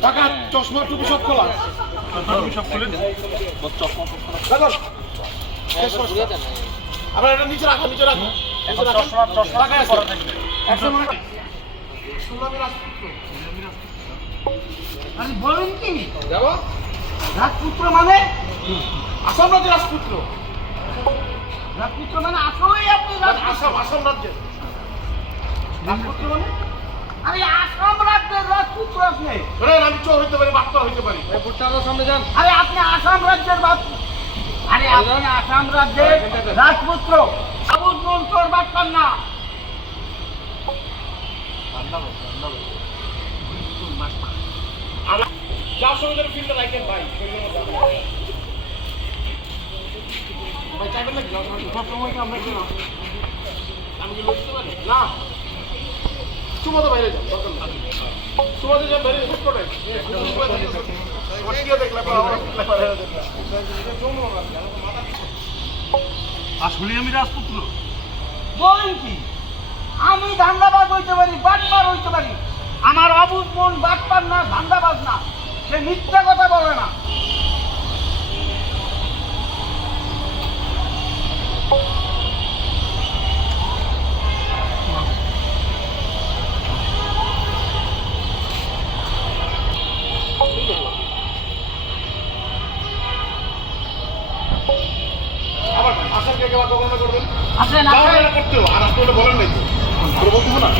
টাকা চশমা টুপি সব খোলা সব খুলে আপনার এটা নিচে রাখো বলেন কি রাজপুত্র মানে আসাম রাজ্যের রাজপুত্র রাজপুত্র মানে আসলেই আপনি আসাম রাজ্যের রাজপুত্র মানে আরে আসাম রাজ্যের রাজপুত্র আপনি আমি চোর হইতে পারি বাক্তার হইতে পারি সামনে যান আরে আপনি আসাম রাজ্যের আরে আপনি আসাম রাজ্যের রাজপুত্র সবুজ মন্ত্রর বাক্তার না যার সঙ্গে ফিল্ডে রাখেন ভাই ভাই চাইবেন নাকি সব সময় আমরা কি আমি কি লড়তে পারি না সুমতো বাইরে যান দরকার না সুমতো যান বাইরে শেষ করে আসলে আমি রাজপুত্র বলেন কি আমি ধান্দাবাজ হইতে পারি বাটপার হইতে পারি আমার অবুঝ মন বাটপার না ধান্দাবাজ না সে মিথ্যা কথা বলে না আবার আসার কে কেবা দোকানটা করবেন আসেন করতেও আর আপনি বলেন নাই তো বলবো না